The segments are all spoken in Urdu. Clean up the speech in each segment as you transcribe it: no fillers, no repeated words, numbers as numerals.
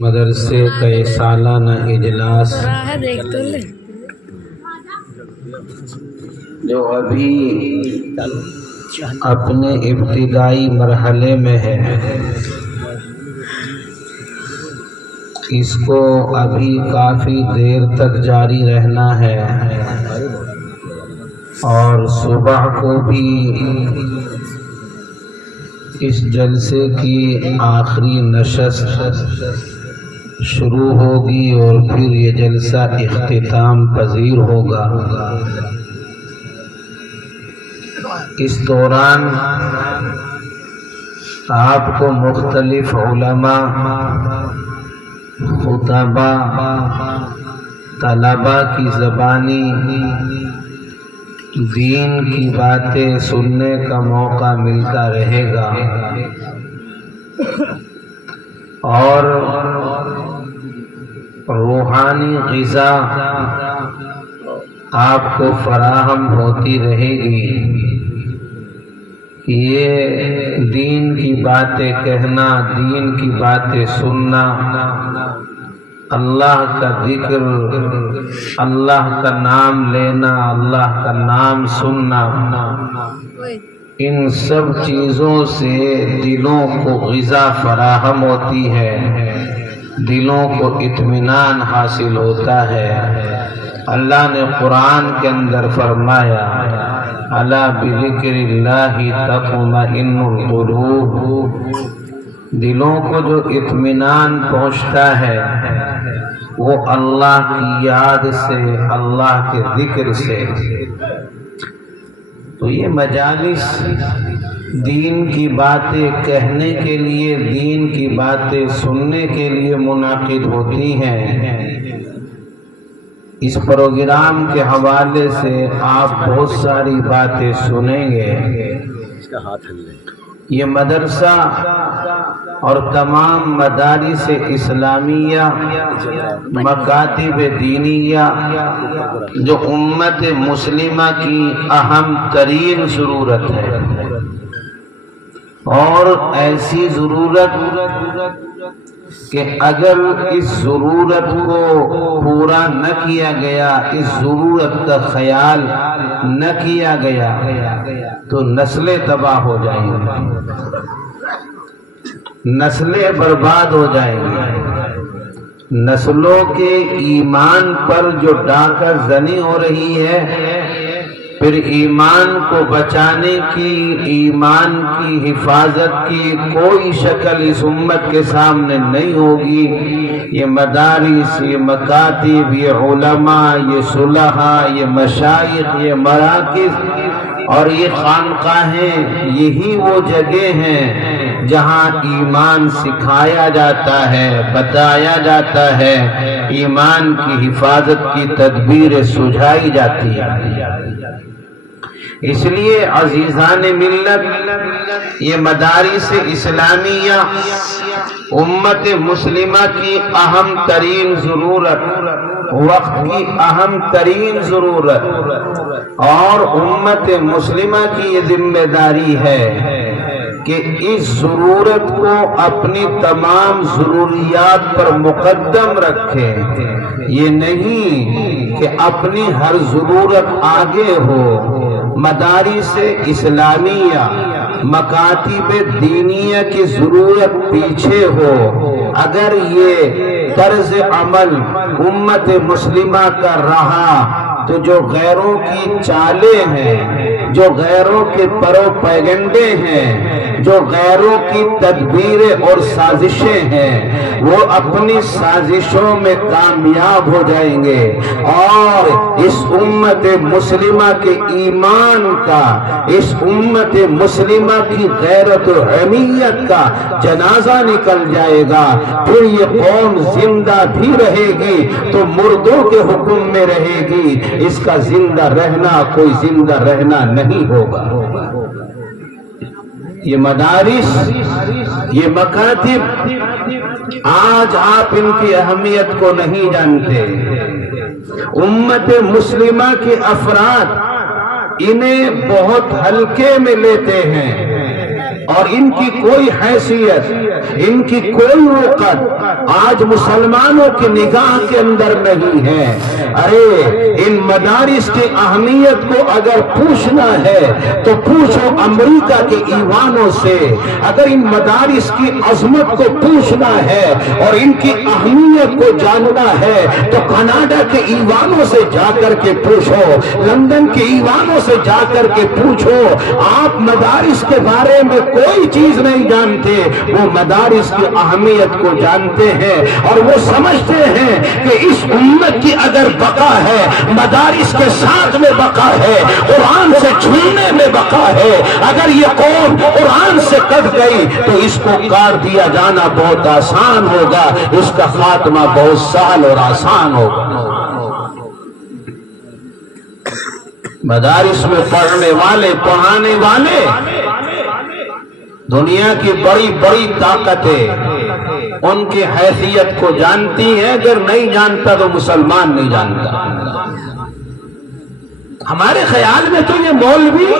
مدرسے کا یہ سالانہ اجلاس جو ابھی اپنے ابتدائی مرحلے میں ہے، اس کو ابھی کافی دیر تک جاری رہنا ہے، اور صبح کو بھی اس جلسے کی آخری نشست شروع ہوگی اور پھر یہ جلسہ اختتام پذیر ہوگا۔ اس دوران آپ کو مختلف علماء، خطباء، طلباء کی زبانی دین کی باتیں سننے کا موقع ملتا رہے گا، اور روحانی غذا آپ کو فراہم ہوتی رہے گی۔ یہ دین کی باتیں کہنا، دین کی باتیں سننا، اللہ کا ذکر، اللہ کا نام لینا، اللہ کا نام سننا، ان سب چیزوں سے دلوں کو غذا فراہم ہوتی ہے، دلوں کو اطمینان حاصل ہوتا ہے۔ اللہ نے قرآن کے اندر فرمایا، الا بذکر اللہ تطمئن القلوب، دلوں کو جو اطمینان پہنچتا ہے وہ اللہ کی یاد سے، اللہ کے ذکر سے۔ تو یہ مجالس دین کی باتیں کہنے کے لیے، دین کی باتیں سننے کے لیے منعقد ہوتی ہیں۔ اس پروگرام کے حوالے سے آپ بہت ساری باتیں سنیں گے۔ یہ مدرسہ اور تمام مدارس اسلامیہ، مکاتب دینیہ جو امت مسلمہ کی اہم ترین ضرورت ہے، اور ایسی ضرورت کہ اگر اس ضرورت کو پورا نہ کیا گیا، اس ضرورت کا خیال نہ کیا گیا تو نسلیں تباہ ہو جائیں گی، نسلیں برباد ہو جائیں گی۔ نسلوں کے ایمان پر جو ڈاکہ زنی ہو رہی ہے، پھر ایمان کو بچانے کی، ایمان کی حفاظت کی کوئی شکل اس امت کے سامنے نہیں ہوگی۔ یہ مدارس، یہ مکاتب، یہ علماء، یہ صلحاء، یہ مشائخ، یہ مراکز اور یہ خانقاہیں، یہی وہ جگہ ہیں جہاں ایمان سکھایا جاتا ہے، بتایا جاتا ہے، ایمان کی حفاظت کی تدبیر سجھائی جاتی ہے۔ اس لیے عزیزان ملت، یہ مدارس اسلامیہ امت مسلمہ کی اہم ترین ضرورت، وقت کی اہم ترین ضرورت، اور امت مسلمہ کی یہ ذمہ داری ہے کہ اس ضرورت کو اپنی تمام ضروریات پر مقدم رکھے۔ یہ نہیں کہ اپنی ہر ضرورت آگے ہو، مدارس اسلامیہ، مکاتب دینیہ کی ضرورت پیچھے ہو۔ اگر یہ طرز عمل امت مسلمہ کا رہا تو جو غیروں کی چالیں ہیں، جو غیروں کے پروپیگنڈے ہیں، جو غیروں کی تدبیریں اور سازشیں ہیں، وہ اپنی سازشوں میں کامیاب ہو جائیں گے، اور اس امت مسلمہ کے ایمان کا، اس امت مسلمہ کی غیرت و حمیت کا جنازہ نکل جائے گا۔ پھر یہ قوم زندہ بھی رہے گی تو مردوں کے حکم میں رہے گی، اس کا زندہ رہنا کوئی زندہ رہنا نہیں ہوگا۔ یہ مدارس، یہ مکاتب، آج آپ ان کی اہمیت کو نہیں جانتے۔ امت مسلمہ کے افراد انہیں بہت ہلکے میں لیتے ہیں، اور ان کی کوئی حیثیت، ان کی کوئی وقت آج مسلمانوں کی نگاہ کے اندر نہیں ہے۔ ارے ان مدارس کی اہمیت کو اگر پوچھنا ہے تو پوچھو امریکہ کے ایوانوں سے، اگر ان مدارس کی عظمت کو پوچھنا ہے اور ان کی اہمیت کو جاننا ہے تو کینیڈا کے ایوانوں سے جا کر کے پوچھو، لندن کے ایوانوں سے جا کر کے پوچھو۔ آپ مدارس کے بارے میں کوئی چیز نہیں جانتے، وہ مدارس کی اہمیت کو جانتے ہیں اور وہ سمجھتے ہیں کہ اس امت کی اگر بقا ہے مدارس کے ساتھ میں بقا ہے، قرآن سے چھوڑنے میں بقا ہے۔ اگر یہ قوم قرآن سے کٹ گئی تو اس کو کاٹ دیا جانا بہت آسان ہوگا، اس کا خاتمہ بہت سہل اور آسان ہوگا۔ مدارس میں پڑھنے والے، پڑھانے والے دنیا کی بڑی بڑی طاقتیں ان کی حیثیت کو جانتی ہیں، اگر نہیں جانتا تو مسلمان نہیں جانتا۔ ہمارے خیال میں تو یہ مولوی،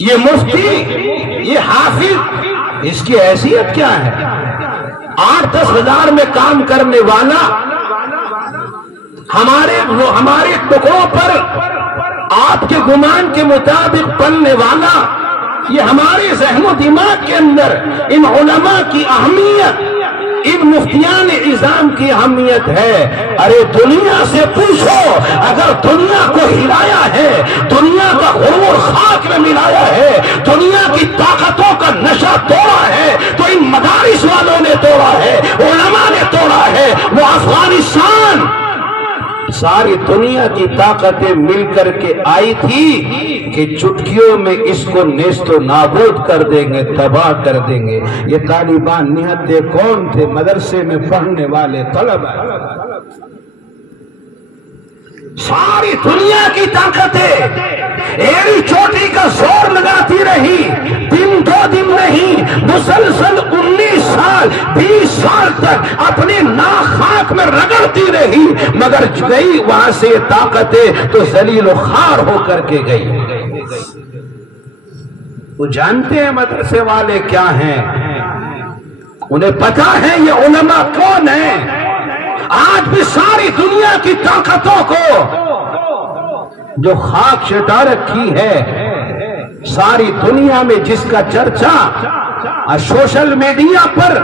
یہ مفتی، یہ حافظ، اس کی حیثیت کیا ہے؟ 8-10 ہزار میں کام کرنے والا، ہمارے ٹکڑوں پر آپ کے گمان کے مطابق پلنے والا، یہ ہمارے ذہن و دماغ کے اندر ان علماء کی اہمیت، ان مفتیان اعظام کی اہمیت ہے۔ ارے دنیا سے پوچھو، اگر دنیا کو ہلایا ہے، دنیا کا غرور خاک میں ملایا ہے، دنیا کی طاقتوں کا نشہ توڑا ہے تو ان مدارس والوں نے توڑا ہے، علماء نے توڑا ہے۔ وہ افغانستان ساری دنیا کی طاقتیں مل کر کے آئی تھی کہ چٹکیوں میں اس کو نیست و نابود کر دیں گے، تباہ کر دیں گے۔ یہ طالبان نہتے کون تھے؟ مدرسے میں پڑھنے والے طلبہ۔ ساری دنیا کی طاقتیں ایڑی چوٹی کا زور لگاتی رہی، دن 2 دن نہیں، مسلسل 19 سال 20 سال تک اپنی ناک خاک میں رگڑتی رہی، مگر گئی وہاں سے طاقتیں تو ذلیل و خوار ہو کر کے گئی۔ وہ جانتے ہیں مدرسے والے کیا ہیں، انہیں پتا ہے یہ علماء کون ہیں۔ آج بھی ساری دنیا کی طاقتوں کو جو خاک چھٹا رکھی ہے، ساری دنیا میں جس کا چرچا سوشل میڈیا پر،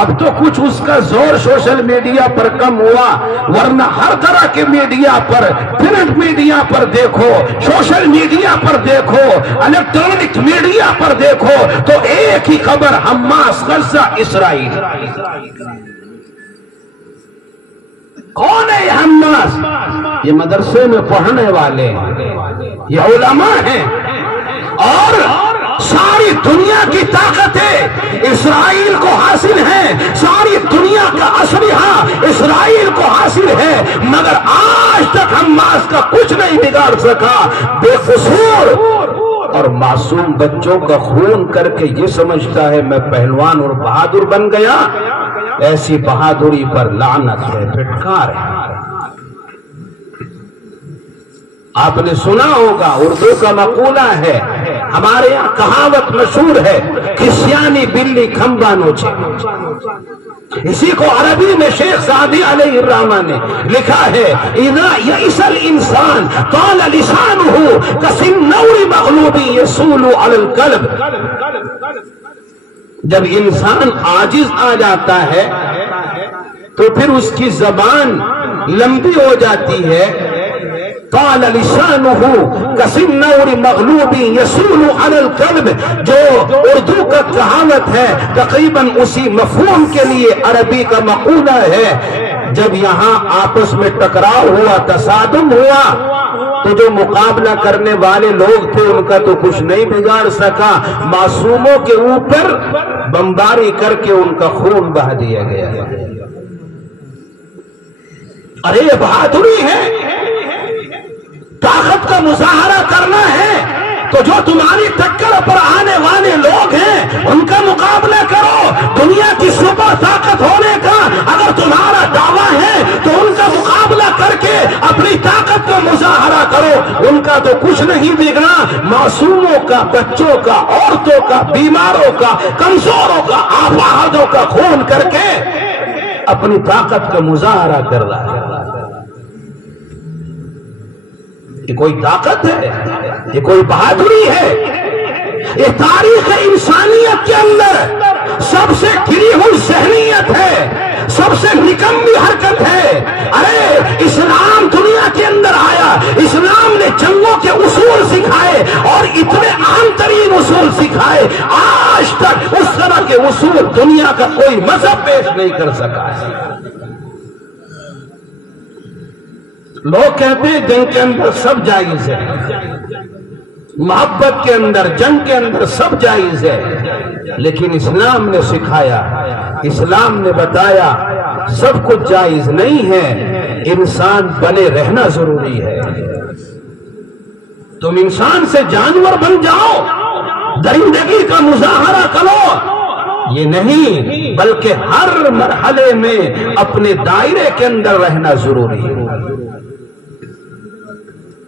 اب تو کچھ اس کا زور سوشل میڈیا پر کم ہوا، ورنہ ہر طرح کے میڈیا پر، پرنٹ میڈیا پر دیکھو، سوشل میڈیا پر دیکھو، الیکٹرانک میڈیا پر دیکھو تو ایک ہی خبر، حماس، غزہ، اسرائیل۔ کون ہے یہ حماس؟ یہ مدرسے میں پڑھنے والے ہیں، یہ علماء ہیں، اور ساری دنیا کی طاقتیں اسرائیل کو حاصل ہیں، ساری دنیا کا اسلحہ اسرائیل کو حاصل ہے، مگر آج تک حماس کا کچھ نہیں بگاڑ سکا۔ بے قصور اور معصوم بچوں کا خون کر کے یہ سمجھتا ہے میں پہلوان اور بہادر بن گیا۔ ایسی بہادری پر لعنت ہے، پھٹکار ہے۔ آپ نے سنا ہوگا، اردو کا مقولہ ہے، ہمارے یہاں کہاوت مشہور ہے، کھسیانی بلی کھمبا نوچے۔ اسی کو عربی میں شیخ سعدی علیہ الرحمہ نے لکھا ہے، اذا یئس الانسان طال لسانہ کسنور مغلوب یصول علی القلب۔ جب انسان عاجز آ جاتا ہے تو پھر اس کی زبان لمبی ہو جاتی ہے۔ طال لسانہ کسنور مغلوب یصول علی القلب، جو اردو کا کہاوت ہے، تقریباً اسی مفہوم کے لیے عربی کا مقولہ ہے۔ جب یہاں آپس میں ٹکراؤ ہوا، تصادم ہوا، تو جو مقابلہ کرنے والے لوگ تھے ان کا تو کچھ نہیں بگاڑ سکا، معصوموں کے اوپر بمباری کر کے ان کا خون بہا دیا گیا۔ ارے یہ بہادری ہے، طاقت کا مظاہرہ کرنا ہے تو جو تمہاری ٹکر پر آنے والے لوگ ہیں ان کا مقابلہ کرو۔ دنیا کی سپر طاقت ہونے کا اگر تمہارا دعویٰ ہے تو ان کا مقابلہ کر کے اپنی طاقت کا مظاہرہ کرو، ان کا بگڑا تو کچھ نہیں بگڑا، معصوموں کا، بچوں کا، عورتوں کا، بیماروں کا، کمزوروں کا، آبادوں کا خون کر کے اپنی طاقت کا مظاہرہ کر رہا ہے۔ یہ کوئی طاقت ہے؟ یہ کوئی بہادری ہے؟ یہ تاریخ انسانیت کے اندر سب سے گری ہوئی ذہنیت ہے، سب سے نکمی حرکت ہے۔ ارے اسلام دنیا کے اندر آیا، اسلام نے جنگوں کے اصول سکھائے اور اتنے عام ترین اصول سکھائے، آج تک اس طرح کے اصول دنیا کا کوئی مذہب پیش نہیں کر سکا ہے۔ لوگ کہتے ہیں جنگ کے اندر سب جائز ہے، محبت کے اندر، جنگ کے اندر سب جائز ہے، لیکن اسلام نے سکھایا، اسلام نے بتایا سب کچھ جائز نہیں ہے، انسان بنے رہنا ضروری ہے۔ تم انسان سے جانور بن جاؤ، درندگی کا مظاہرہ کرو، یہ نہیں، بلکہ ہر مرحلے میں اپنے دائرے کے اندر رہنا ضروری ہے۔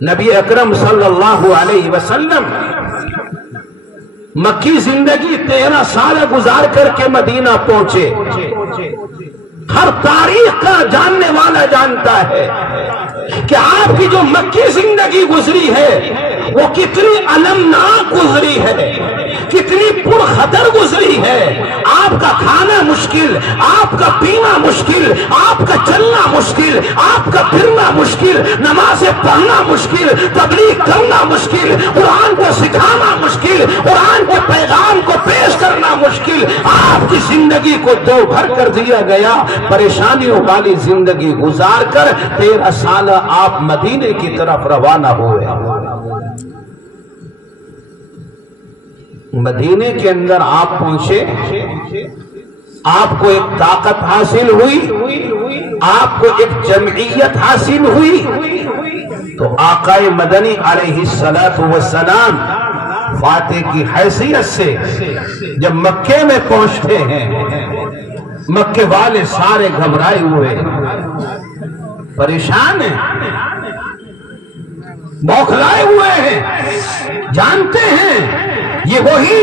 نبی اکرم صلی اللہ علیہ وسلم مکی زندگی 13 سال گزار کر کے مدینہ پہنچے۔ ہر تاریخ کا جاننے والا جانتا ہے کہ آپ کی جو مکی زندگی گزری ہے وہ کتنی المناک گزری ہے، کتنی پرخطر گزری ہے۔ آپ کا کھانا مشکل، آپ کا پینا مشکل، آپ کا چلنا مشکل، آپ کا پھرنا مشکل، نمازیں پڑھنا مشکل، تبلیغ کرنا مشکل، قرآن کو سکھانا مشکل، قرآن کے پیغام کو پیش کرنا مشکل۔ آپ کی زندگی کو دو بھر کر دیا گیا، پریشانیوں والی زندگی گزار کر 13 سال آپ مدینے کی طرف روانہ ہوئے۔ مدینے کے اندر آپ پہنچے، آپ کو ایک طاقت حاصل ہوئی، آپ کو ایک جمعیت حاصل ہوئی، تو آقا مدنی علیہ السلام فاتح کی حیثیت سے جب مکے میں پہنچتے ہیں، مکے والے سارے گھبرائے ہوئے، پریشان ہیں، بوکھلائے ہوئے ہیں، جانتے ہیں یہ وہی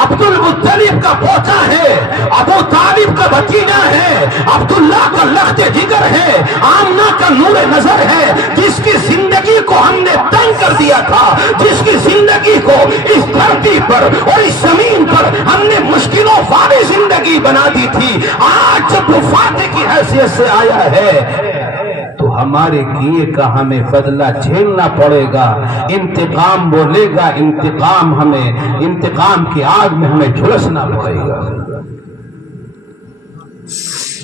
عبد المطلب کا پوتا ہے، ابو طالب کا بھتیجا ہے، عبداللہ کا لخت جگر ہے، آمنہ کا نور نظر ہے، جس کی زندگی کو ہم نے تنگ کر دیا تھا، جس کی زندگی کو اس دھرتی پر اور اس زمین پر ہم نے مشکلوں والی زندگی بنا دی تھی۔ آج جب وہ فاتح کی حیثیت سے آیا ہے تو ہمارے کیے کا ہمیں بدلہ جھیلنا پڑے گا، انتقام بولے گا، انتقام کی آگ میں ہمیں جھلسنا پڑے گا۔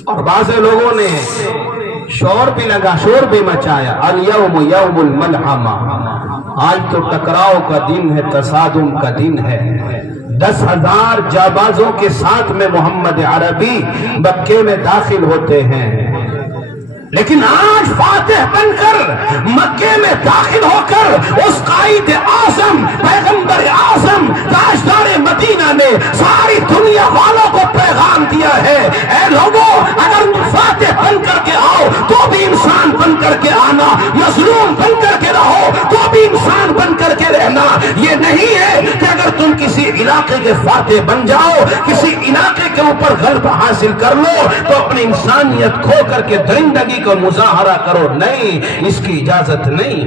اور بعض لوگوں نے شور بھی مچایا، الیوم یوم الملحمہ، آج تو ٹکراؤ کا دن ہے، تصادم کا دن ہے۔ 10,000 جابازوں کے ساتھ میں محمد عربی مکے میں داخل ہوتے ہیں، لیکن آج فاتح بن کر مکے میں داخل ہو کر اس قائد اعظم، پیغمبر اعظم، تاجدار مدینہ نے ساری دنیا والوں کو پیغام دیا ہے، اے لوگوں اگر فاتح بن کر کے آؤ تو بھی انسان بن کر کے آنا، مظلوم بن کر کے رہو تو بھی انسان بن کر کے رہنا۔ یہ نہیں ہے کہ اگر تم کسی علاقے کے فاتح بن جاؤ، کسی علاقے کے اوپر غلبہ حاصل کر لو تو اپنی انسانیت کھو کر کے درندگی کا مظاہرہ کرو، نہیں، اس کی اجازت نہیں۔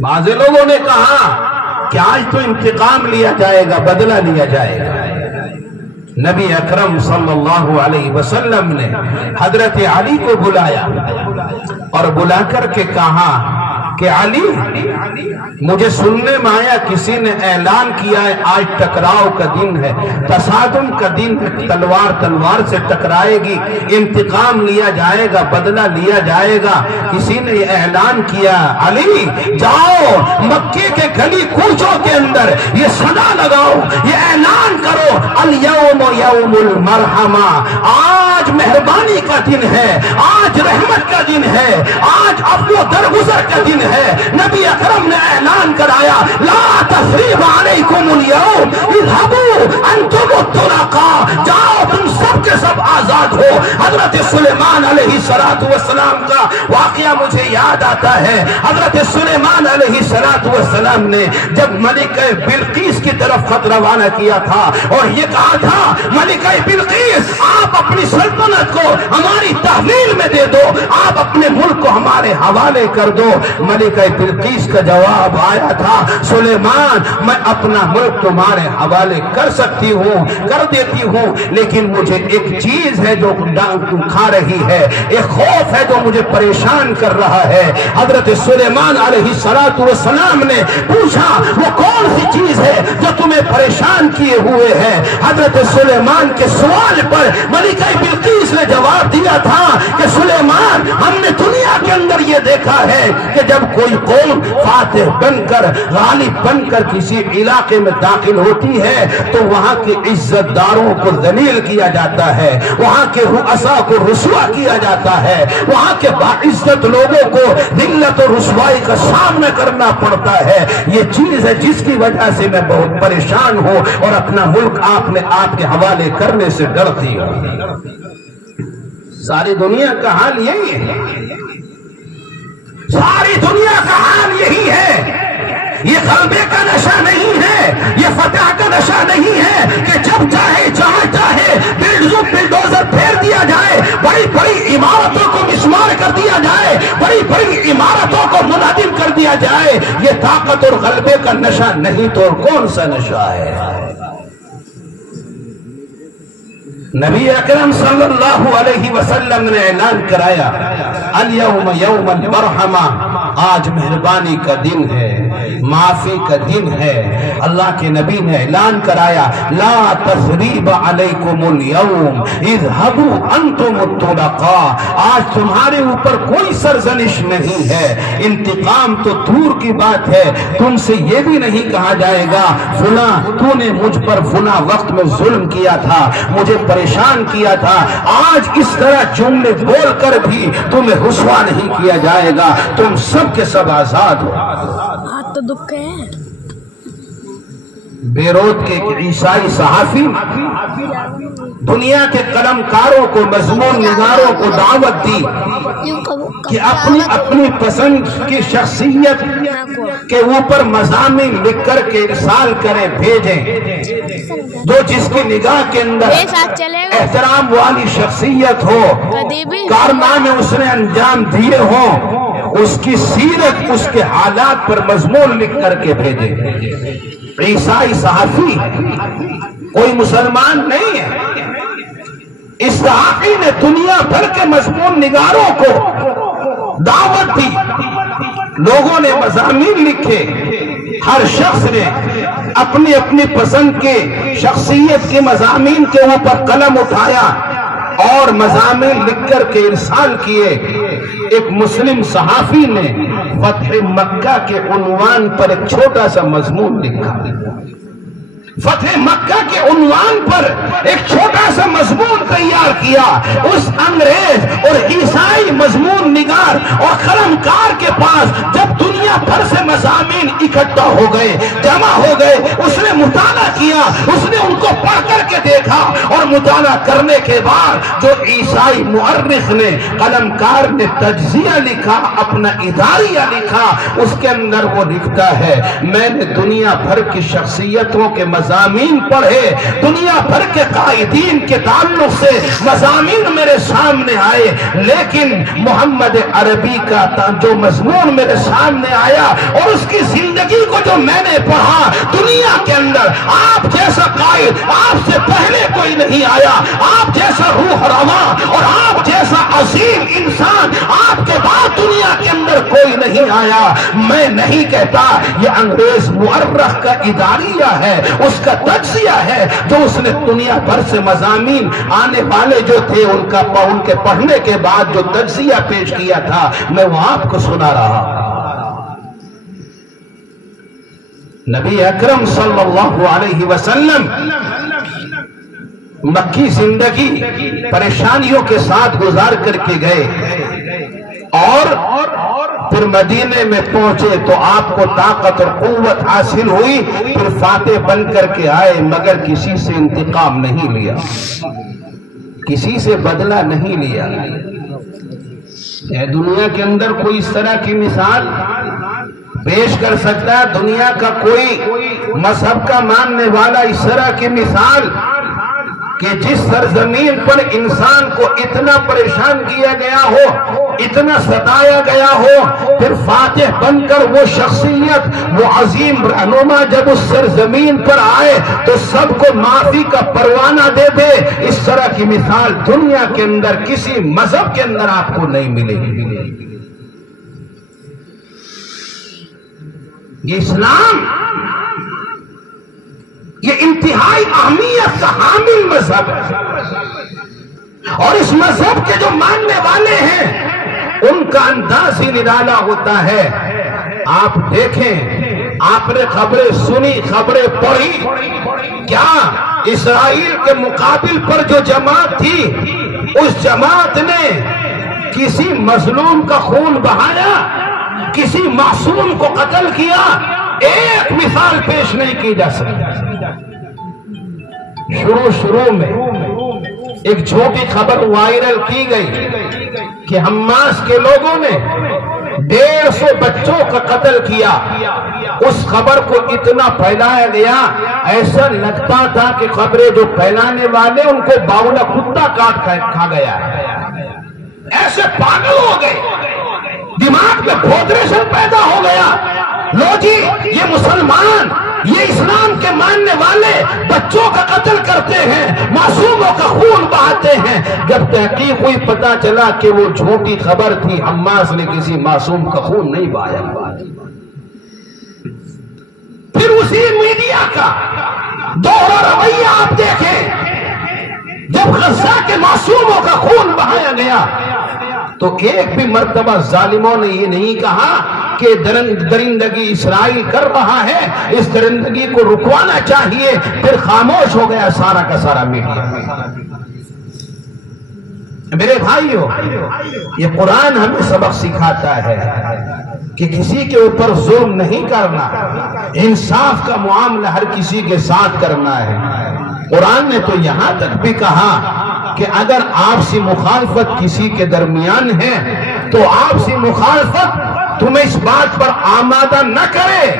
بعض لوگوں نے کہا کہ آج تو انتقام لیا جائے گا، بدلہ لیا جائے گا۔ نبی اکرم صلی اللہ علیہ وسلم نے حضرت علی کو بلایا اور بلا کر کے کہا کہ علی، مجھے سننے میں آیا کسی نے اعلان کیا ہے آج ٹکراؤ کا دن ہے، تصادم کا دن ہے، تلوار سے ٹکرائے گی، انتقام لیا جائے گا، بدلہ لیا جائے گا، کسی نے یہ اعلان کیا۔ علی جاؤ مکے کے گلی کوچوں کے اندر یہ صدا لگاؤ، یہ اعلان کرو، الیوم یوم المرحمہ، آج مہربانی کا دن ہے، آج رحمت کا دن ہے، آج عفو و درگزر کا دن ہے نبی اکرم نے اعلان کرایا لا تثریب علیکم اليوم اذهبوا انتم الطلقاء، جاؤ تم سب کے سب آزاد ہو۔ حضرت سلیمان علیہ السلام کا واقعہ مجھے یاد آتا ہے۔ حضرت سلیمان علیہ السلام نے جب ملکہ بلقیس کی طرف خط روانہ کیا تھا اور یہ کہا تھا ملکہ بلقیس آپ اپنی سلطنت کو ہماری تحویل میں دے دو، آپ اپنے ملک کو ہمارے حوالے کر دو، ملکہ بلقیس کا جواب آیا تھا سلیمان میں اپنا ملک تمہارے حوالے کر سکتی ہوں، کر دیتی ہوں، لیکن مجھے ایک چیز ہے جو کھا رہی ہے، ایک خوف ہے جو مجھے پریشان کر رہا ہے۔ حضرت سلیمان علیہ السلام نے پوچھا وہ کون سی چیز ہے جو تمہیں پریشان کیے ہوئے ہے؟ حضرت سلیمان کے سوال پر ملکہ بلقیس نے جواب دیا تھا کہ سلیمان ہم نے دنیا کے اندر یہ دیکھا ہے کہ جب کوئی قوم فاتح بن کر غالب بن کر کسی علاقے میں داخل ہوتی ہے تو وہاں کے عزت داروں کو ذلیل کیا جاتا ہے، وہاں کے رؤساء کو رسوا کیا جاتا ہے، وہاں کے باعزت لوگوں کو ذلت و رسوائی کا سامنا کرنا پڑتا ہے۔ یہ چیز ہے جس کی وجہ سے میں بہت پریشان ہوں اور اپنا ملک آپ کے حوالے کرنے سے ڈرتی ہوں۔ ساری دنیا کا حال یہی ہے، ساری دنیا کا حال یہی ہے۔ یہ غلبے کا نشہ نہیں ہے، یہ فتح کا نشہ نہیں ہے کہ جب چاہے جہاں چاہے بلڈوزر پھیر دیا جائے، بڑی بڑی عمارتوں کو مسمار کر دیا جائے، بڑی بڑی عمارتوں کو منہدم کر دیا جائے۔ یہ طاقت اور غلبے کا نشہ نہیں تو اور کون سا نشہ ہے؟ نبی اکرم صلی اللہ علیہ وسلم نے اعلان کرایا الیوم یوم المرحمہ، آج مہربانی کا دن ہے، معافی کا دن ہے۔ اللہ کے نبی نے اعلان کرایا لا تثریب علیکم اليوم اذهبوا انتم الطلقاء، آج تمہارے اوپر کوئی سرزنش نہیں ہے، انتقام تو دور کی بات ہے، تم سے یہ بھی نہیں کہا جائے گا فلاں تو نے مجھ پر فلاں وقت میں ظلم کیا تھا، مجھے پریشان کیا تھا۔ آج اس طرح جملے بول کر بھی تمہیں رسوا نہیں کیا جائے گا، تم سب کے سب آزاد ہو۔ ہاتھ تو دکھ گئے ہیں۔ بیروت کے ایک عیسائی صحافی دنیا کے قلم کاروں کو، مضمون نگاروں کو دعوت دی کہ اپنی پسند کی شخصیت کے اوپر مضامین لکھ کر کے ارسال کریں، بھیجیں، جو جس کی نگاہ کے اندر احترام والی شخصیت ہو، کارنامے اس نے انجام دیے ہوں، اس کی سیرت، اس کے حالات پر مضمون لکھ کر کے بھیجیں۔ عیسائی صحافی کوئی مسلمان نہیں ہے، اس صحافی نے دنیا بھر کے مضمون نگاروں کو دعوت دی، لوگوں نے مضامین لکھے، ہر شخص نے اپنی اپنی پسند کے شخصیت کے مضامین کے اوپر قلم اٹھایا اور مضامین لکھ کر کے ارسال کیے۔ ایک مسلم صحافی نے فتح مکہ کے عنوان پر ایک چھوٹا سا مضمون لکھا، فتح مکہ کے عنوان پر ایک چھوٹا سا مضمون تیار کیا۔ اس انگریز اور عیسائی مضمون نگار اور قلمکار کے پاس جب دنیا بھر سے مضامین اکٹھا ہو گئے، جمع ہو گئے، اس نے مطالعہ کیا، اس نے ان کو پڑھ کر کے دیکھا، اور مطالعہ کرنے کے بعد جو عیسائی مؤرخ نے، قلمکار نے تجزیہ لکھا، اپنا اداریہ لکھا، اس کے اندر وہ لکھتا ہے میں نے دنیا بھر کی شخصیتوں کے مضامین پڑھے، دنیا بھر کے قائدین کے تعلق سے مضامین میرے سامنے آئے، لیکن محمد عربی کا جو مضمون میرے سامنے آیا اور اس کی زندگی کو جو میں نے پڑھا، دنیا کے اندر آپ جیسا قائد آپ سے پہلے کوئی نہیں آیا، آپ جیسا روح رواں اور آپ جیسا عظیم انسان آپ کے بعد دنیا کے اندر کوئی نہیں آیا۔ میں نہیں کہتا، یہ انگریز مؤرخ کا اداریہ ہے، اس کا تجزیہ ہے، جو اس نے دنیا بھر سے مضامین آنے والے جو تھے ان کے پڑھنے کے بعد جو تجزیہ پیش کیا تھا، میں وہ آپ کو سنا رہا۔ نبی اکرم صلی اللہ علیہ وسلم مکی زندگی پریشانیوں کے ساتھ گزار کر کے گئے، اور پھر مدینے میں پہنچے تو آپ کو طاقت اور قوت حاصل ہوئی، پھر فاتح بن کر کے آئے، مگر کسی سے انتقام نہیں لیا، کسی سے بدلہ نہیں لیا۔ دنیا کے اندر کوئی اس طرح کی مثال پیش کر سکتا ہے؟ دنیا کا کوئی مذہب کا ماننے والا اس طرح کی مثال کہ جس سرزمین پر انسان کو اتنا پریشان کیا گیا ہو، اتنا ستایا گیا ہو، پھر فاتح بن کر وہ شخصیت، وہ عظیم رہنما جب اس سرزمین پر آئے تو سب کو معافی کا پروانہ دے دے، اس طرح کی مثال دنیا کے اندر کسی مذہب کے اندر آپ کو نہیں ملے گی۔ یہ اسلام یہ انتہائی اہمیت کا حامل مذہب ہے، اور اس مذہب کے جو ماننے والے ہیں ان کا انداز ہی نرالا ہوتا ہے۔ آپ دیکھیں، آپ نے خبریں سنی، خبریں پڑھی، کیا اسرائیل کے مقابل پر جو جماعت تھی، اس جماعت نے کسی مظلوم کا خون بہایا، کسی معصوم کو قتل کیا؟ ایک مثال پیش نہیں کی جا سکتی۔ شروع میں ایک جھوٹی خبر وائرل کی گئی کہ حماس کے لوگوں نے 150 بچوں کا قتل کیا۔ اس خبر کو اتنا پھیلایا گیا، ایسا لگتا تھا کہ خبریں جو پھیلانے والے ان کو باولا کتا کاٹ کھا گیا ہے۔ ایسے پاگل ہو گئے، دماغ میں بھودریشن پیدا ہو گیا۔ لو جی، یہ مسلمان، یہ اسلام کے ماننے والے بچوں کا قتل کرتے ہیں، معصوموں کا خون بہاتے ہیں۔ جب تحقیق ہوئی پتا چلا کہ وہ جھوٹی خبر تھی، حماس نے کسی معصوم کا خون نہیں بہایا۔ پھر اسی میڈیا کا دوہرا رویہ آپ دیکھیں، جب غزہ کے معصوموں کا خون بہایا گیا تو ایک بھی مرتبہ ظالموں نے یہ نہیں کہا کہ درندگی اسرائیل کر رہا ہے، اس درندگی کو رکوانا چاہیے۔ پھر خاموش ہو گیا سارا کا سارا میڈیا۔ میرے بھائیو، یہ قرآن ہمیں سبق سکھاتا ہے کہ کسی کے اوپر ظلم نہیں کرنا، انصاف کا معاملہ ہر کسی کے ساتھ کرنا ہے۔ قرآن نے تو یہاں تک بھی کہا کہ اگر آپسی مخالفت کسی کے درمیان ہے تو آپسی مخالفت تمہیں اس بات پر آمادہ نہ کرے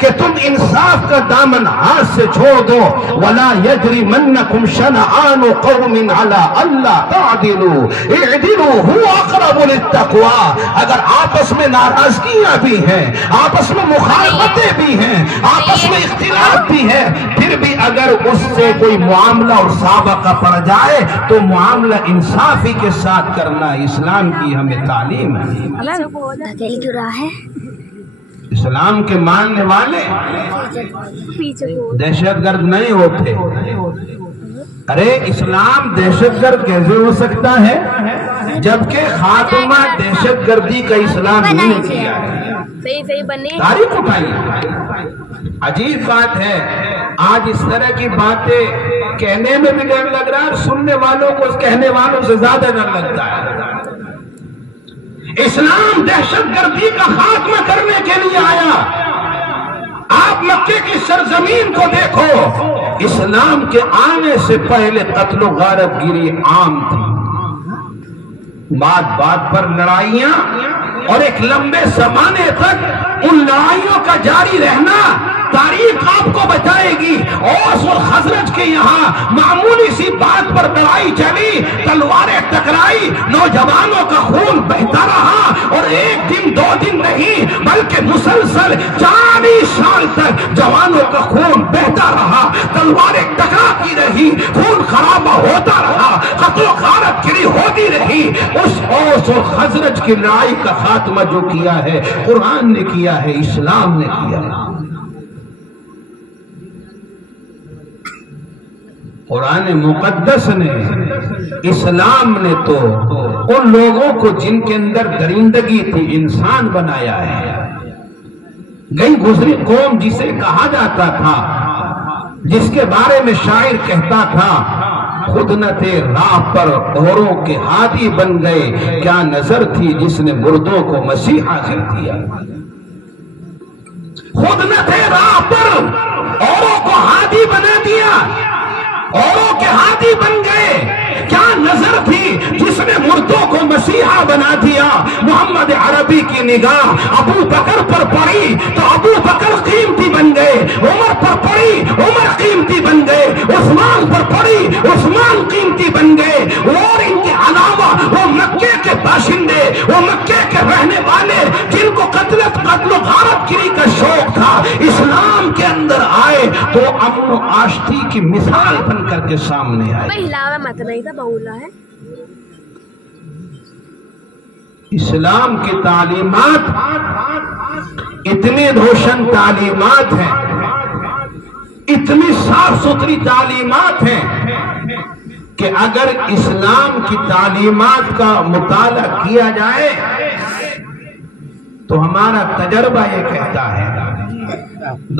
کہ تم انصاف کا دامن ہاتھ سے چھوڑ دو۔ وَلَا يَجْرِمَنَّكُمْ شَنَآنُ قَوْمٍ عَلَىٰ أَلَّا تَعْدِلُوا اعْدِلُوا هُوَ أَقْرَبُ لِلتَّقْوَىٰ۔ اگر آپس میں ناراضگیاں بھی ہیں، آپس میں مخالفتیں بھی ہیں، آپس میں اختلاف بھی ہے، پھر بھی اگر اس سے کوئی معاملہ اور سابقہ پڑ جائے تو معاملہ انصافی کے ساتھ کرنا اسلام کی ہمیں تعلیم ہے۔ اسلام کے ماننے والے دہشت گرد نہیں ہوتے۔ ارے اسلام دہشت گرد کیسے ہو سکتا ہے جبکہ خاتمہ دہشت گردی کا اسلام ہی نے کیا ہے؟ تاریخ اٹھائیے۔ عجیب بات ہے، آج اس طرح کی باتیں کہنے میں بھی ڈر لگ رہا ہے، سننے والوں کو کہنے والوں سے زیادہ ڈر لگتا ہے۔ اسلام دہشت گردی کا خاتمہ کرنے کے لیے آیا۔ آپ مکے کی سرزمین کو دیکھو، اسلام کے آنے سے پہلے قتل و غارت گیری عام تھی۔ بات بات پر لڑائیاں اور ایک لمبے زمانے تک ان لڑائیوں کا جاری رہنا تاریخ آپ کو بتائے گی۔ اوس اور خزرج کے یہاں معمولی سی بات پر لڑائی چلی، تلواریں ٹکرائی، نوجوانوں کا خون بہتا رہا، اور ایک دن دو دن نہیں بلکہ مسلسل 40 سال تک جوانوں کا خون بہتا رہا، تلواریں ٹکراتی رہی، خون خرابہ ہوتا رہا، قتل و غارت گری ہوتی رہی۔ اس اوس اور خزرج کی لڑائی کا خاتمہ جو کیا ہے قرآن نے کیا ہے، اسلام نے کیا ہے۔ قرآن مقدس نے، اسلام نے تو ان لوگوں کو جن کے اندر درندگی تھی انسان بنایا ہے۔ گئی گزری قوم جسے کہا جاتا تھا، جس کے بارے میں شاعر کہتا تھا خود نہ تھے راہ پر اوروں کے ہادی بن گئے، کیا نظر تھی جس نے مردوں کو مسیحا کر دیا۔ خود نہ تھے راہ پر اوروں کو ہادی بنا دیا، اوروں کے ہادی بن گئے، کیا نظر تھی جس نے مردوں کو مسیحا بنا دیا۔ محمد عربی کی نگاہ ابو بکر پر پڑی تو ابو بکر قیمتی بن گئے، عمر پر پڑی عمر قیمتی بن گئے، عثمان پر پڑی عثمان قیمتی بن گئے، اور ان کے علاوہ وہ مکے کے باشندے، وہ مکے کے رہنے والے جن کو قتل و غارت گری کا شوق تھا، اسلام کے اندر آئے تو امن و آشتی کی مثال بن کر کے سامنے آئے۔ پہلا مت نہیں تھا بولا ہے۔ اسلام کی تعلیمات اتنی روشن تعلیمات ہیں، اتنی صاف ستھری تعلیمات ہیں کہ اگر اسلام کی تعلیمات کا مطالعہ کیا جائے تو ہمارا تجربہ یہ کہتا ہے،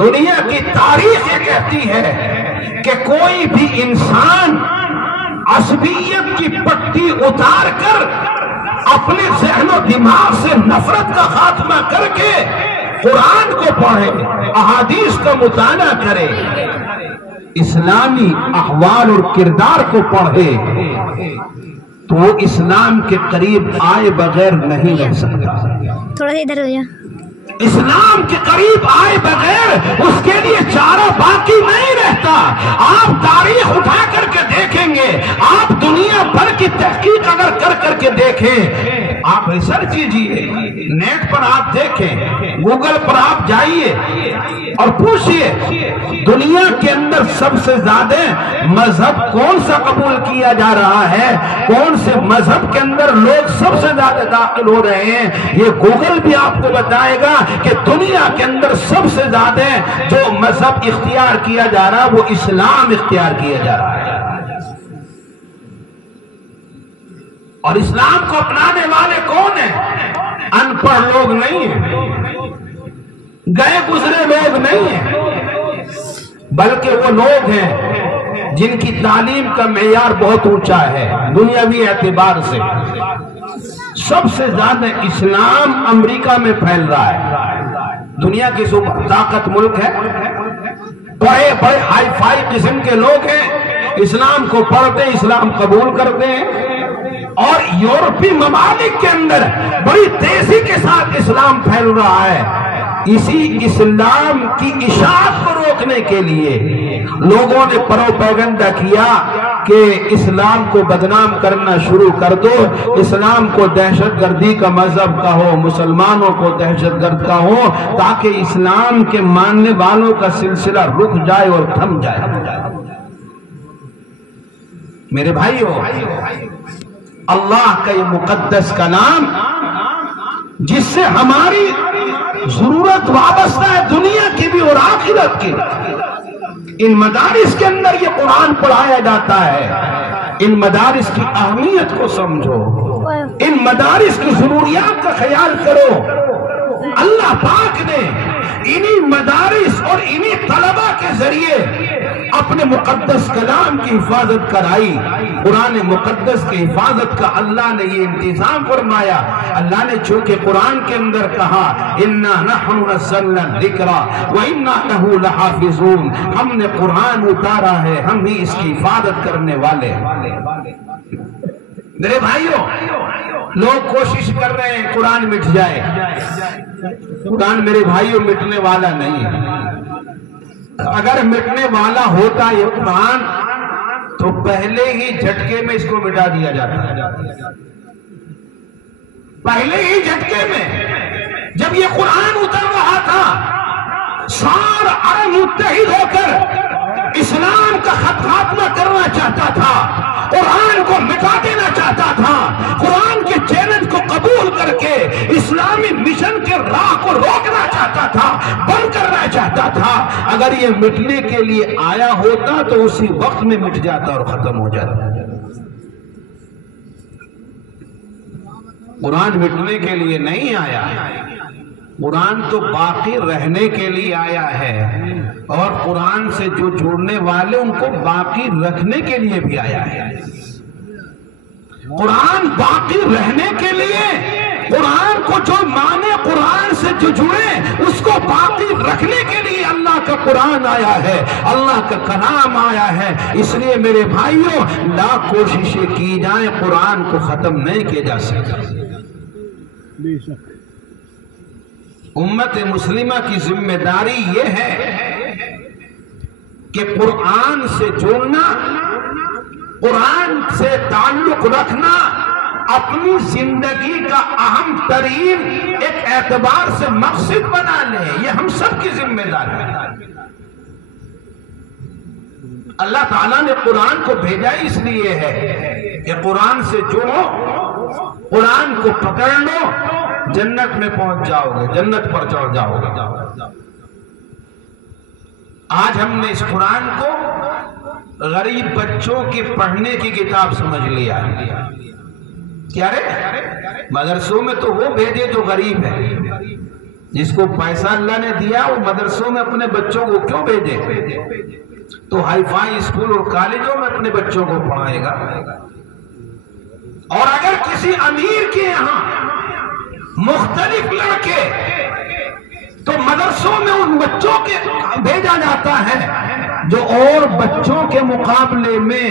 دنیا کی تاریخ یہ کہتی ہے کہ کوئی بھی انسان عصبیت کی پٹی اتار کر اپنے ذہن و دماغ سے نفرت کا خاتمہ کر کے قرآن کو پڑھے، احادیث کا مطالعہ کرے، اسلامی احوال اور کردار کو پڑھے تو وہ اسلام کے قریب آئے بغیر نہیں رہ سکتا۔ تھوڑا سا ادھر ہو جا۔ اسلام کے قریب آئے بغیر اس کے لیے چارہ باقی نہیں رہتا۔ آپ تاریخ اٹھا کر کے دیکھیں گے، آپ دنیا بھر کی تحقیق اگر کر کے دیکھیں، آپ ریسرچ کیجئے، نیٹ پر آپ دیکھیں، گوگل پر آپ جائیے اور پوچھئے دنیا کے اندر سب سے زیادہ مذہب کون سا قبول کیا جا رہا ہے، کون سے مذہب کے اندر لوگ سب سے زیادہ داخل ہو رہے ہیں، یہ گوگل بھی آپ کو بتائے گا کہ دنیا کے اندر سب سے زیادہ جو مذہب اختیار کیا جا رہا ہے وہ اسلام اختیار کیا جا رہا ہے۔ اور اسلام کو اپنانے والے کون ہیں؟ ان پڑھ لوگ نہیں ہیں، گئے گزرے لوگ نہیں ہیں، بلکہ وہ لوگ ہیں جن کی تعلیم کا معیار بہت اونچا ہے دنیاوی اعتبار سے۔ سب سے زیادہ اسلام امریکہ میں پھیل رہا ہے، دنیا کی طاقت ملک ہے، بڑے بڑے ہائی فائی قسم کے لوگ ہیں، اسلام کو پڑھتے اسلام قبول کرتے ہیں، اور یورپی ممالک کے اندر بڑی تیزی کے ساتھ اسلام پھیل رہا ہے۔ اسی اسلام کی اشاعت کو روکنے کے لیے لوگوں نے پروپیگنڈا کیا کہ اسلام کو بدنام کرنا شروع کر دو، اسلام کو دہشت گردی کا مذہب کہو، مسلمانوں کو دہشت گرد کہو، تاکہ اسلام کے ماننے والوں کا سلسلہ رک جائے اور تھم جائے۔ میرے بھائیو، اللہ کا یہ مقدس کلام جس سے ہماری ضرورت وابستہ ہے دنیا کی بھی اور آخرت کی، ان مدارس کے اندر یہ قرآن پڑھایا جاتا ہے، ان مدارس کی اہمیت کو سمجھو، ان مدارس کی ضروریات کا خیال کرو۔ اللہ پاک نے انہی مدارس اور انہی طلبہ کے ذریعے اپنے مقدس کلام کی حفاظت کرائی۔ قرآن مقدس کی حفاظت کا اللہ نے یہ انتظام فرمایا۔ اللہ نے چونکہ قرآن کے اندر کہا اِنَّا نَحْنُ نَزَّلْنَا الذِّكْرَ وَإِنَّا لَهُ لَحَافِظُونَ، ہم نے قرآن اتارا ہے، ہم ہی اس کی حفاظت کرنے والے ہیں۔ میرے بھائیوں، لوگ کوشش کر رہے ہیں قرآن مٹ جائے، قرآن میرے بھائیوں مٹنے والا نہیں ہے۔ اگر مٹنے والا ہوتا یہ قرآن تو پہلے ہی جھٹکے میں اس کو مٹا دیا جاتا ہے، پہلے ہی جھٹکے میں۔ جب یہ قرآن اتر رہا تھا سارا عرب متحد ہو کر اسلام کا خاتمہ کرنا چاہتا تھا، قرآن کو مٹا دینا چاہتا تھا، قرآن کے چیلنج کو قبول کر کے اسلامی مشن کے راہ کو روکنا چاہتا تھا، بند کرنا چاہتا تھا۔ اگر یہ مٹنے کے لیے آیا ہوتا تو اسی وقت میں مٹ جاتا اور ختم ہو جاتا۔ قرآن مٹنے کے لیے نہیں آیا، قرآن تو باقی رہنے کے لیے آیا ہے، اور قرآن سے جو جڑنے والے ان کو باقی رکھنے کے لیے بھی آیا ہے۔ قرآن باقی رہنے کے لیے، قرآن کو جو مانے، قرآن سے جو جڑے، اس کو باقی رکھنے کے لیے اللہ کا قرآن آیا ہے، اللہ کا کلام آیا ہے۔ اس لیے میرے بھائیوں، لاکھ کوششیں کی جائیں، قرآن کو ختم نہیں کیا جا سکتا۔ امت مسلمہ کی ذمہ داری یہ ہے کہ قرآن سے جڑنا، قرآن سے تعلق رکھنا اپنی زندگی کا اہم ترین ایک اعتبار سے مقصد بنا لیں۔ یہ ہم سب کی ذمہ داری ہے۔ اللہ تعالیٰ نے قرآن کو بھیجا اس لیے ہے کہ قرآن سے جڑو، قرآن کو پکڑ لو، جنت میں پہنچ جاؤ گے، جنت پر چڑھ جاؤ گے۔ آج ہم نے اس قرآن کو غریب بچوں کی پڑھنے کی کتاب سمجھ لیا۔ کیا رے؟ مدرسوں میں تو وہ بھیجے جو غریب ہے، جس کو پیسہ اللہ نے دیا وہ مدرسوں میں اپنے بچوں کو کیوں بھیجے؟ تو ہائی فائی اسکول اور کالجوں میں اپنے بچوں کو پڑھائے گا۔ اور اگر کسی امیر کے یہاں مختلف لڑکے، تو مدرسوں میں ان بچوں کے بھیجا جاتا ہے جو اور بچوں کے مقابلے میں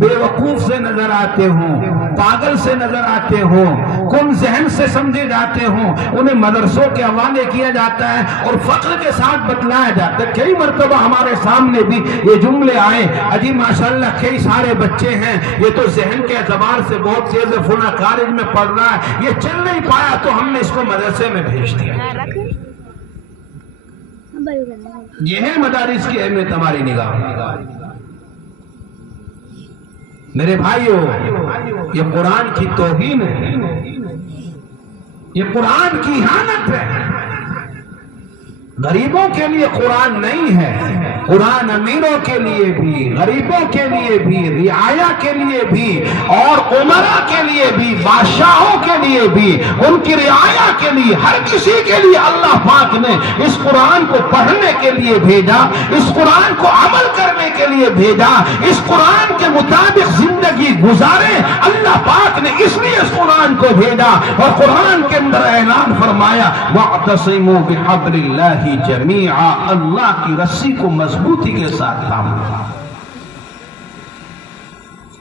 بے وقوف سے نظر آتے ہوں، پاگل سے نظر آتے ہوں، کم ذہن سے سمجھے جاتے ہوں، انہیں مدرسوں کے حوالے کیا جاتا ہے اور فخر کے ساتھ بتلایا جاتا ہے۔ کئی مرتبہ ہمارے سامنے بھی یہ جملے آئے، اجی ماشاءاللہ کئی سارے بچے ہیں، یہ تو ذہن کے اعتبار سے بہت تیز ہے، فلاں کالج میں پڑھ رہا ہے، یہ چل نہیں پایا تو ہم نے اس کو مدرسے میں بھیج دیا۔ یہ ہے مدارس کی اہمیت ہماری نگاہ۔ میرے بھائیوں، یہ قرآن کی توہین ہے، یہ قرآن کی اہانت ہے۔ غریبوں کے لیے قرآن نہیں ہے، قرآن امیروں کے لیے بھی، غریبوں کے لیے بھی، رعایا کے لیے بھی، اور عمرہ کے لیے بھی، بادشاہوں کے لیے بھی، ان کی رعایا کے لیے، ہر کسی کے لیے اللہ پاک نے اس قرآن کو پڑھنے کے لیے بھیجا، اس قرآن کو عمل کرنے کے لیے بھیجا، اس قرآن کے مطابق زندگی گزارے۔ اللہ پاک نے اس لیے اس قرآن کو بھیجا، اور قرآن کے اندر اعلان فرمایا وَاعْتَصِمُوا بِحَبْلِ اللَّهِ جَمِيعًا، اللہ کی رسی کو مضبوطی کے ساتھ تھامو۔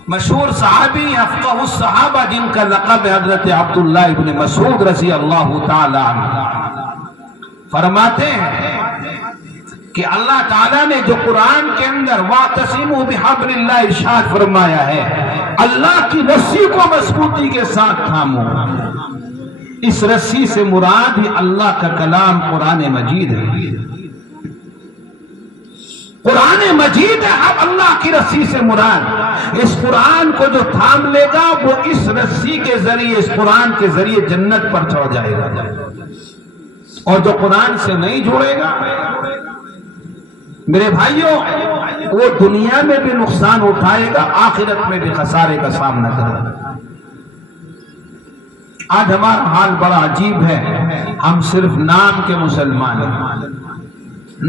مشہور صحابی افقہ الصحابہ جن کا لقب حضرت عبداللہ ابن مسعود رضی اللہ تعالی عنہ، فرماتے ہیں کہ اللہ تعالیٰ نے جو قرآن کے اندر وَاعْتَصِمُوا بِحَبْلِ اللَّهِ ارشاد فرمایا ہے، اللہ کی رسی کو مضبوطی کے ساتھ تھامو، اس رسی سے مراد ہی اللہ کا کلام قرآن مجید ہے۔ قرآن مجید ہے اب اللہ کی رسی سے مراد۔ اس قرآن کو جو تھام لے گا وہ اس رسی کے ذریعے، اس قرآن کے ذریعے جنت پر چڑھ جائے گا، اور جو قرآن سے نہیں جڑے گا میرے بھائیوں، وہ دنیا میں بھی نقصان اٹھائے گا، آخرت میں بھی خسارے کا سامنا کرے گا۔ آج ہمارا حال بڑا عجیب ہے، ہم صرف نام کے مسلمان ہیں،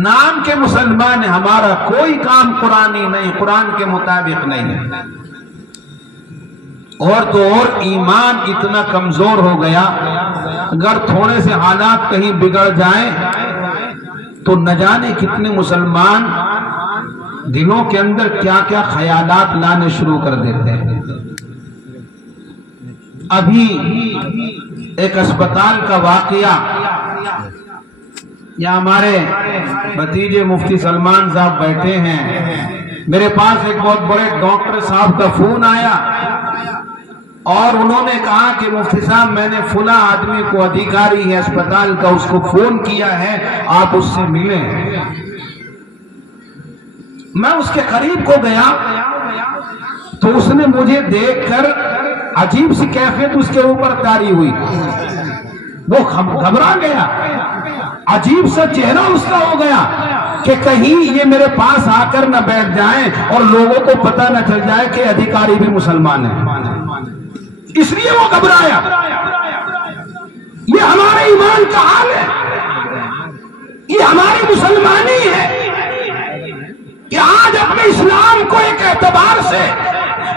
نام کے مسلمان ہیں، ہمارا کوئی کام قرآنی نہیں، قرآن کے مطابق نہیں ہے۔ اور تو اور ایمان اتنا کمزور ہو گیا، اگر تھوڑے سے حالات کہیں بگڑ جائیں تو نہ جانے کتنے مسلمان دلوں کے اندر کیا کیا خیالات لانے شروع کر دیتے ہیں۔ ابھی ایک اسپتال کا واقعہ، یہاں ہمارے بھتیجے مفتی سلمان صاحب بیٹھے ہیں، میرے پاس ایک بہت بڑے ڈاکٹر صاحب کا فون آیا اور انہوں نے کہا کہ مفتی صاحب میں نے فلاں آدمی کو، ادھیکاری ہے اسپتال کا، اس کو فون کیا ہے، آپ اس سے ملیں۔ میں اس کے قریب کو گیا تو اس نے مجھے دیکھ کر عجیب سی کیفیت اس کے اوپر طاری ہوئی، وہ گھبرا گیا، عجیب سا چہرہ اس کا ہو گیا کہ کہیں یہ میرے پاس آ کر نہ بیٹھ جائیں اور لوگوں کو پتہ نہ چل جائے کہ ادھیکاری بھی مسلمان ہیں، اس لیے وہ گھبرایا۔ یہ ہمارے ایمان کا حال ہے۔ یہ ہماری مسلمانی ہے کہ آج اپنے اسلام کو ایک اعتبار سے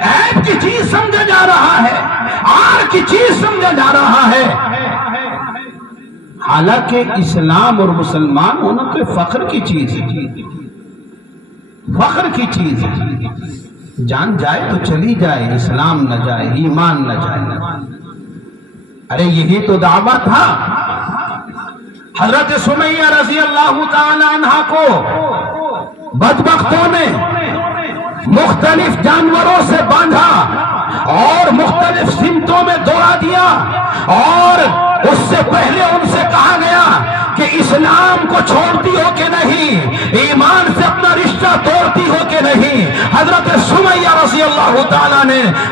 عیب کی چیز سمجھا جا رہا ہے، عار کی چیز سمجھا جا رہا ہے، حالانکہ اسلام اور مسلمان ہونا تو فخر کی چیز ہے، فخر کی چیز ہے۔ جان جائے تو چلی جائے، اسلام نہ جائے، ایمان نہ جائے۔ ارے یہی تو دعویٰ تھا۔ حضرت سمیہ رضی اللہ تعالی عنہا کو بدبختوں نے مختلف جانوروں سے باندھا اور مختلف سمتوں میں دوڑا دیا، اور اس سے پہلے ان سے کہا گیا کہ اسلام کو چھوڑتی ہو کہ نہیں، ایمان سے اپنا رشتہ توڑتی ہو کہ نہیں۔ حضرت سمیہ رضی اللہ تعالیٰ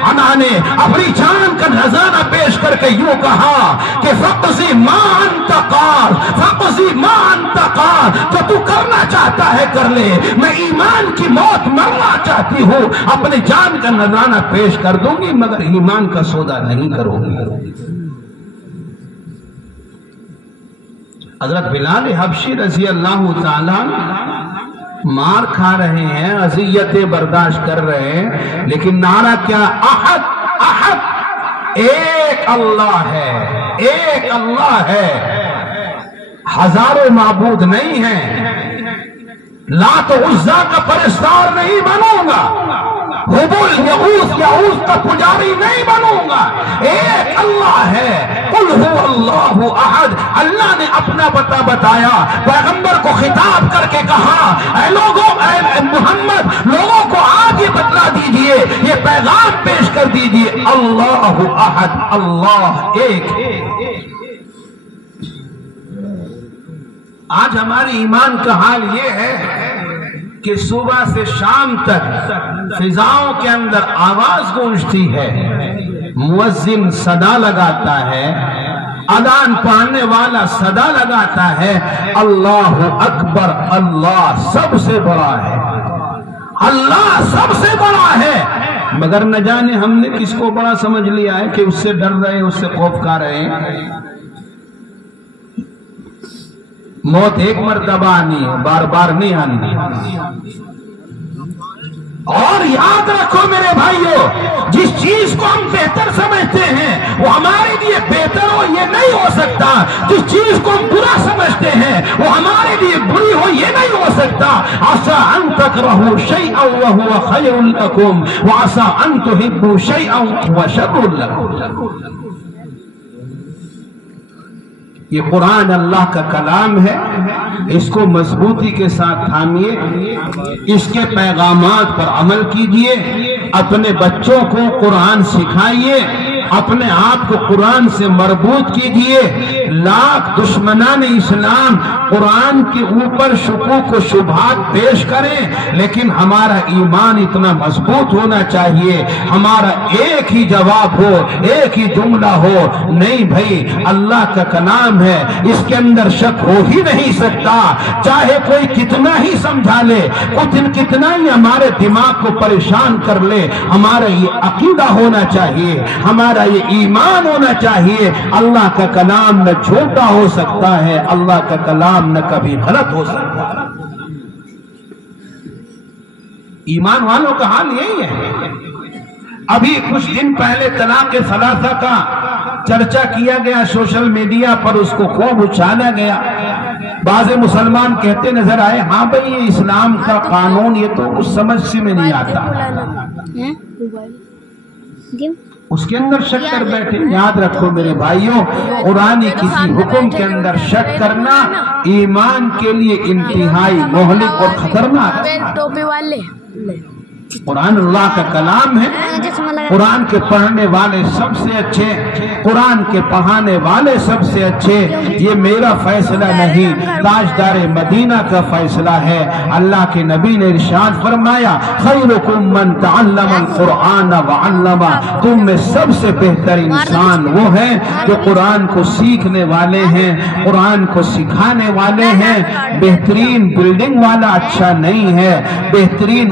عنہا نے اپنی جان کا نذرانہ پیش کر کے یوں کہا کہ فقضی ما انت قال، فقضی ما انت قال، جو تو کرنا چاہتا ہے کر لے، میں ایمان کی موت مرنا چاہتی ہوں، اپنی جان کا نذرانہ پیش کر دوں گی مگر ایمان کا سودا نہیں کروں گی۔ حضرت بلال حبشی رضی اللہ تعالیٰ مار کھا رہے ہیں، اذیتیں برداشت کر رہے ہیں، لیکن نعرہ کیا؟ احد احد، ایک اللہ ہے، ایک اللہ ہے، ہزاروں معبود نہیں ہیں، لات و عزا کا پرستار نہیں بنوں گا، حبل یغوث یعوث کا پجاری نہیں بنوں گا، ایک اللہ ہے، قل هو اللہ احد۔ اللہ نے اپنا پتہ بتایا، پیغمبر کو خطاب کر کے کہا، اے لوگوں، اے محمد، لوگوں کو آج یہ بتلا دیجئے، یہ پیغام پیش کر دیجئے، اللہ احد، اللہ ایک۔ آج ہماری ایمان کا حال یہ ہے کہ صبح سے شام تک فضاؤں کے اندر آواز گونجتی ہے، مؤذن صدا لگاتا ہے، اذان پڑھنے والا صدا لگاتا ہے، اللہ اکبر، اللہ سب سے بڑا ہے، اللہ سب سے بڑا ہے، مگر نہ جانے ہم نے کس کو بڑا سمجھ لیا ہے کہ اس سے ڈر رہے ہیں، اس سے خوف کھا رہے ہیں۔ موت ایک مرتبہ آنی ہے، بار بار نہیں آنی۔ اور یاد رکھو میرے بھائیوں، جس چیز کو ہم بہتر سمجھتے ہیں وہ ہمارے لیے بہتر ہو یہ نہیں ہو سکتا، جس چیز کو ہم برا سمجھتے ہیں وہ ہمارے لیے بری ہو یہ نہیں ہو سکتا۔ عسى ان تكرهوا شيئا وهو خير لكم وعسى ان تحبوا شيئا وهو شر لكم۔ یہ قرآن اللہ کا کلام ہے، اس کو مضبوطی کے ساتھ تھامیے، اس کے پیغامات پر عمل کیجئے، اپنے بچوں کو قرآن سکھائیے، اپنے آپ کو قرآن سے مربوط کیجئے۔ لاکھ دشمنان اسلام قرآن کے اوپر شکوک و شبہات پیش کریں، لیکن ہمارا ایمان اتنا مضبوط ہونا چاہیے، ہمارا ایک ہی جواب ہو، ایک ہی جملہ ہو، نہیں بھائی اللہ کا کلام ہے، اس کے اندر شک ہو ہی نہیں سکتا، چاہے کوئی کتنا ہی سمجھا لے، کتنا ہی ہمارے دماغ کو پریشان کر لے، ہمارا یہ عقیدہ ہونا چاہیے، ہمارا یہ ایمان ہونا چاہیے، اللہ کا کلام نہ جھوٹا ہو سکتا ہے، اللہ کا کلام نہ کبھی غلط ہو سکتا ہے۔ ایمان والوں کا حال یہی ہے۔ ابھی کچھ دن پہلے طلاق ثلاثہ کا چرچا کیا گیا سوشل میڈیا پر، اس کو خوب اچھالا گیا، بعض مسلمان کہتے نظر آئے ہاں بھئی یہ اسلام کا قانون، یہ تو کچھ سمجھ سے میں نہیں آتا، اس کے اندر شک کر بیٹھے۔ یاد رکھو میرے بھائیوں، قرآن کسی حکم کے اندر شک کرنا ایمان کے لیے انتہائی مہلک اور خطرناک ہے۔ قرآن اللہ کا کلام ہے، قرآن کے پڑھنے والے سب سے اچھے، قرآن کے پڑھانے والے سب سے اچھے، یہ میرا فیصلہ نہیں، تاجدار مدینہ کا فیصلہ ہے۔ اللہ کے نبی نے ارشاد فرمایا خیرکم من تعلم القرآن وعلمہ، تم میں سب سے بہتر انسان وہ ہیں جو قرآن کو سیکھنے والے ہیں، قرآن کو سکھانے والے ہیں۔ بہترین بلڈنگ والا اچھا نہیں ہے، بہترین